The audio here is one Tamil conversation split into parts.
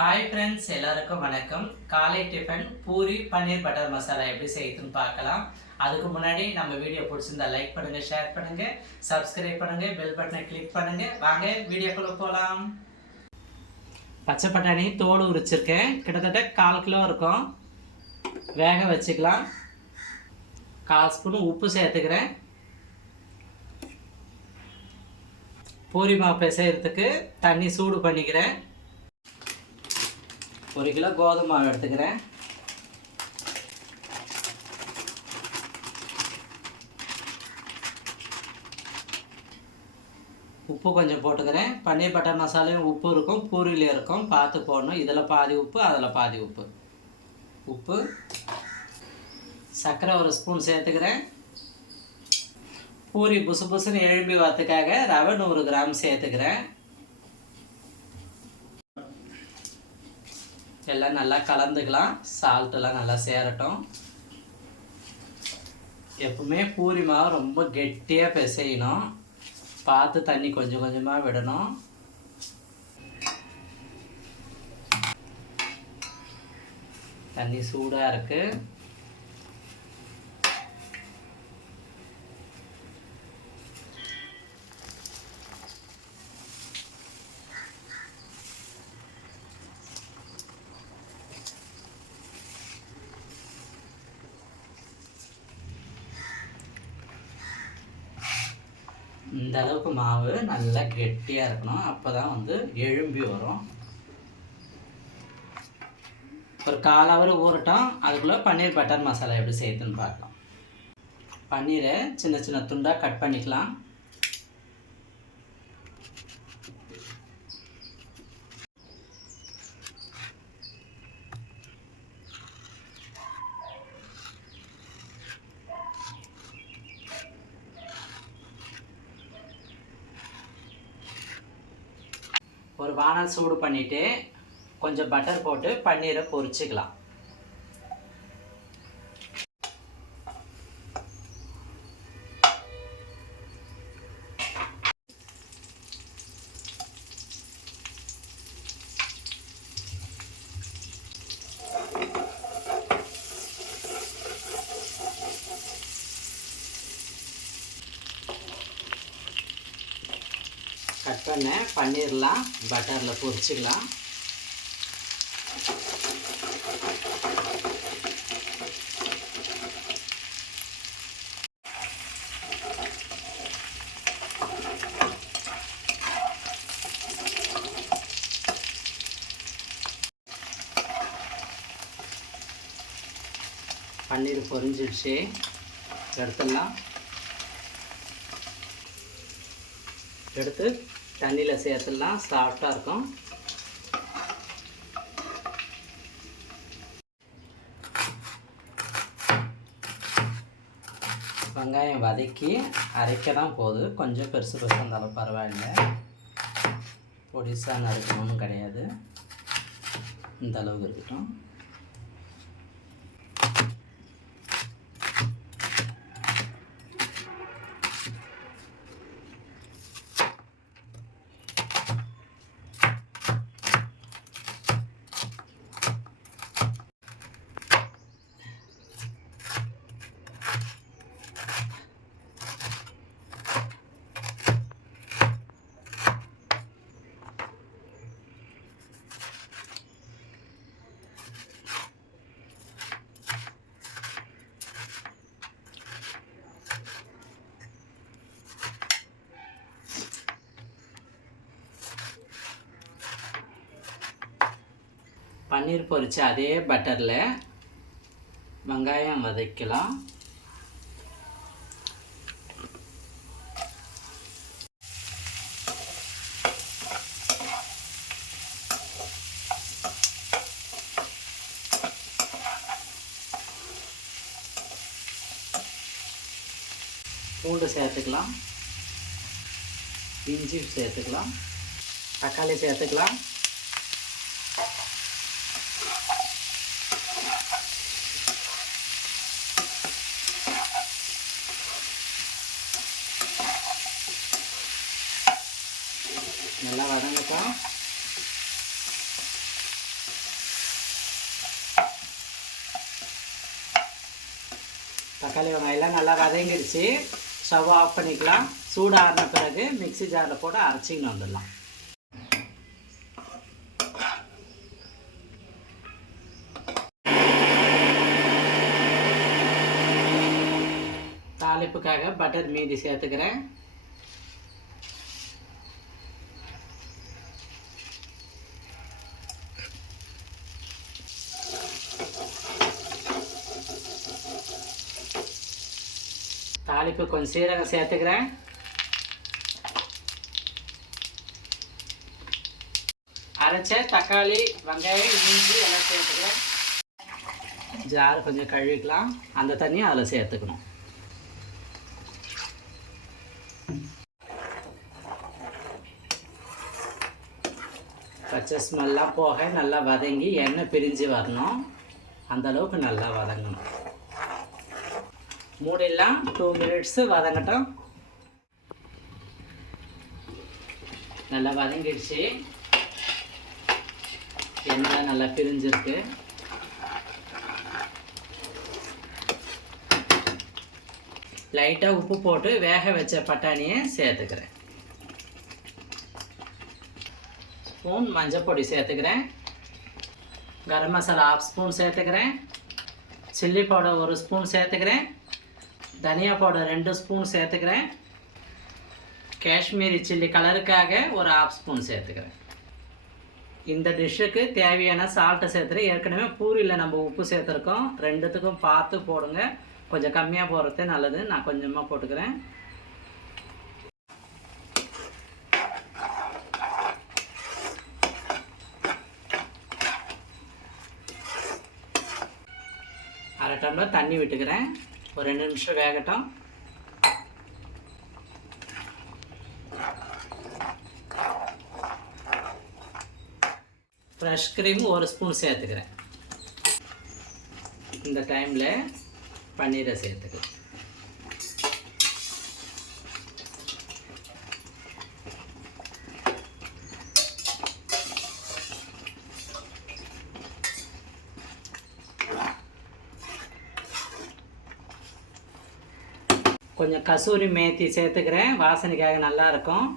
ஹாய் ஃப்ரெண்ட்ஸ், எல்லாருக்கும் வணக்கம். காலை டிஃபன் பூரி பன்னீர் பட்டர் மசாலா எப்படி செய்யுதுன்னு பார்க்கலாம். அதுக்கு முன்னாடி நம்ம வீடியோ பிடிச்சிருந்தா லைக் பண்ணுங்கள், ஷேர் பண்ணுங்கள், சப்ஸ்கிரைப் பண்ணுங்கள், பெல் பட்டனை கிளிக் பண்ணுங்கள். வாங்க வீடியோக்குள்ளே போகலாம். பச்சை பட்டாணி தோல் உரிச்சிருக்கேன். கிட்டத்தட்ட 1/4 கிலோ இருக்கும். வேக வச்சுக்கலாம். 1/4 ஸ்பூன் உப்பு சேர்த்துக்கிறேன். பூரி மாவு பிசைகிறதுக்கு தண்ணி சூடு பண்ணிக்கிறேன். 1 கிலோ கோதுமை மாவு எடுத்துக்கிறேன். உப்பு கொஞ்சம் போட்டுக்கிறேன். பன்னீர் பட்டர் மசாலையும் உப்பு இருக்கும், பூரியில் இருக்கும், பார்த்து போடணும். இதில் பாதி உப்பு, அதில் பாதி உப்பு. உப்பு, சர்க்கரை 1 ஸ்பூன் சேர்த்துக்கிறேன். பூரி புசு புசுன்னு எழும்பி வரத்துக்காக ரவை 100 கிராம் சேர்த்துக்கிறேன். எல்லாம் நல்லா கலந்துக்கலாம். சால்ட்டெல்லாம் நல்லா சேரட்டும். எப்பவுமே பூரி மாவு ரொம்ப கெட்டியாக பிசையணும். பார்த்து தண்ணி கொஞ்சம் கொஞ்சமாக விடணும். தண்ணி சூடாக இருக்குது. இந்த அளவுக்கு மாவு நல்லா கெட்டியாக இருக்கணும். அப்போ தான் எழும்பி வரும். ஒரு 1/4 ஹவர் ஊறட்டும். அதுக்குள்ளே பன்னீர் பட்டர் மசாலா எப்படி செய்யுதுன்னு பார்க்கலாம். பன்னீரை சின்ன சின்ன துண்டாக கட் பண்ணிக்கலாம். ஒரு வானல் சூடு பண்ணிவிட்டு கொஞ்சம் பட்டர் போட்டு பன்னீரை பொரிச்சிக்கலாம். கட் பண்ண பன்னீர்லாம் பட்டரில் பொரிச்சிக்கலாம். பன்னீர் பொரிஞ்சிடுச்சு. எடுத்துடலாம். எடுத்து தண்ணியில் சேர்த்துடலாம். சாஃப்டாக இருக்கும். வெங்காயம் வதக்கி அரைக்க தான் போகுது. கொஞ்சம் பெருசு பெருசாக இருந்தாலும் பரவாயில்லை. பொடிசாக நறுக்கணும்னு கிடையாது. இந்த அளவுக்கு இருக்கட்டும். பன்னீர் பொரிச்ச அதே பட்டரில் வெங்காயம் வதக்கலாம். பூண்டு சேர்த்துக்கலாம். இஞ்சி சேர்த்துக்கலாம். தக்காளி சேர்த்துக்கலாம். நல்லா வதங்கட்டும். தக்காளி வெங்காயம்லாம் நல்லா வதங்கிடுச்சு. ஸ்டவ் ஆஃப் பண்ணிக்கலாம். சூடான பிறகு மிக்ஸி ஜாரில் போட்டு அரைச்சின்னு வந்துடலாம். தாளிப்புக்காக பட்டர் மீதி சேர்த்துக்கிறேன். தாளிப்பு கொஞ்சம் சீரகம் சேர்த்துக்கிறேன். அரைச்ச தக்காளி வெங்காயம் இஞ்சி எல்லாம் சேர்த்துக்கிறேன். ஜார் கொஞ்சம் கழுவிக்கலாம். அந்த தண்ணியை அதில் சேர்த்துக்கணும். பச்சை ஸ்மெல்லாம் போக நல்லா வதங்கி எண்ணெய் பிரிஞ்சு வரணும். அந்தளவுக்கு நல்லா வதங்கணும். மூடிலாம் 2 minutes வதங்கட்டும். நல்லா வதங்கிடுச்சு. எண்ணெய் நல்லா பிரிஞ்சிருக்கு. லைட்டாக உப்பு போட்டு வேக வச்ச பட்டாணியை சேர்த்துக்கிறேன். ஸ்பூன் மஞ்சள் பொடி சேர்த்துக்கிறேன். கரம் மசாலா 1/2 ஸ்பூன் சேர்த்துக்கிறேன். சில்லி பவுடர் 1 ஸ்பூன் சேர்த்துக்கிறேன். தனியா பவுடர் 2 ஸ்பூன் சேர்த்துக்கிறேன். காஷ்மீரி சில்லி கலருக்காக ஒரு 1/2 ஸ்பூன் சேர்த்துக்கிறேன். இந்த டிஷ்ஷுக்கு தேவையான சால்ட்டை சேர்த்துறேன். ஏற்கனவே பூரியில் நம்ம உப்பு சேர்த்துருக்கோம். ரெண்டுத்துக்கும் பார்த்து போடுங்க. கொஞ்சம் கம்மியாக போடுறதே நல்லது. நான் கொஞ்சமாக போட்டுக்கிறேன். அரை டம்ளர் தண்ணி விட்டுக்கிறேன். ஒரு 2 நிமிஷம் வேகட்டும். ஃப்ரெஷ் க்ரீம் 1 ஸ்பூன் சேர்த்துக்கிறேன். இந்த டைமில் பன்னீரை சேர்த்துக்கிறேன். கொஞ்சம் கசூரி மேத்தி சேர்த்துக்கிறேன். வாசனைக்காக நல்லா இருக்கும்.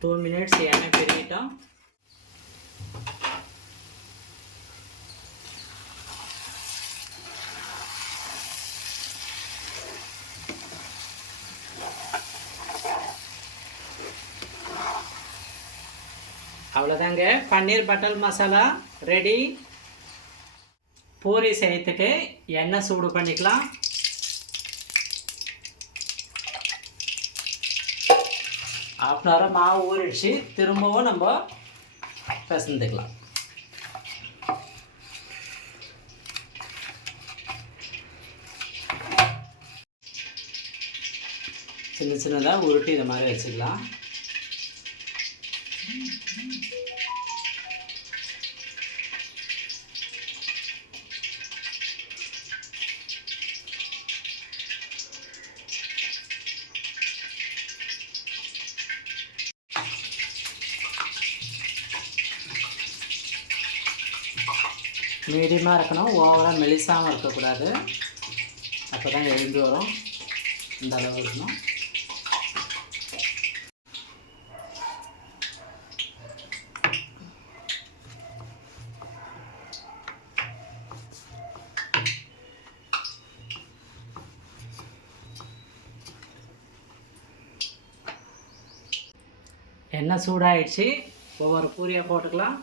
டூ மினிட்ஸ் எண்ணெய் பிரிக்கிட்டோம். அவ்வளோதாங்க, பன்னீர் பட்டர் மசாலா ரெடி. பூரி செய்யறதுக்கு எண்ணெய் சூடு பண்ணிக்கலாம். ½ hour மாவு ஊறிடுச்சு. திரும்பவும் நம்ம பிசைஞ்சுக்கலாம். சின்ன சின்னதாக உருட்டி இந்த மாதிரி வச்சுக்கலாம். மீடியமாக இருக்கணும். ஓவராக மெலிசாமல் இருக்கக்கூடாது. அப்போ தான் எழுந்து வரும். இந்த அளவு இருக்கணும். எண்ணெய் சூடாயிடுச்சு. ஒவ்வொரு பூரியாக போட்டுக்கலாம்.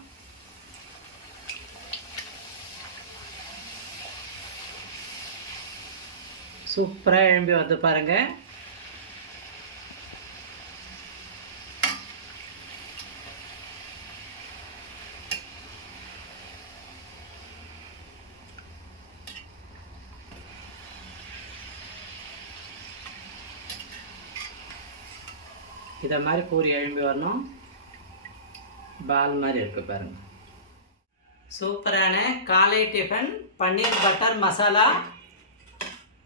சூப்பராக எழும்பி வந்து பாருங்கள். இதை மாதிரி பூரி எழும்பி வரணும். பால் மாதிரி இருக்குது பாருங்கள். சூப்பரான காலை tiffin paneer butter masala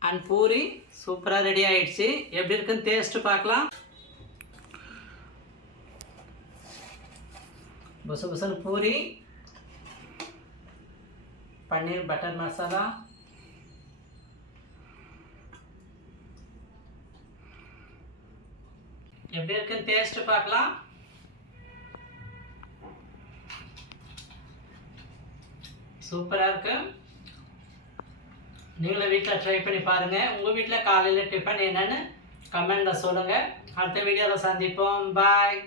and puri சூப்பராக ரெடி ஆயிடுச்சு. எப்படி இருக்குன்னு டேஸ்ட்டு பார்க்கலாம். புசு புசுன்னு பூரி, பன்னீர் பட்டர் மசாலா, எப்படி இருக்குன்னு டேஸ்ட் பார்க்கலாம். சூப்பராக இருக்கு. நீங்களும் வீட்டில் ட்ரை பண்ணி பாருங்கள். உங்கள் வீட்டில் காலையில் டிஃபன் என்னன்னு கமெண்டில் சொல்லுங்கள். அடுத்த வீடியோவில் சந்திப்போம். பாய்.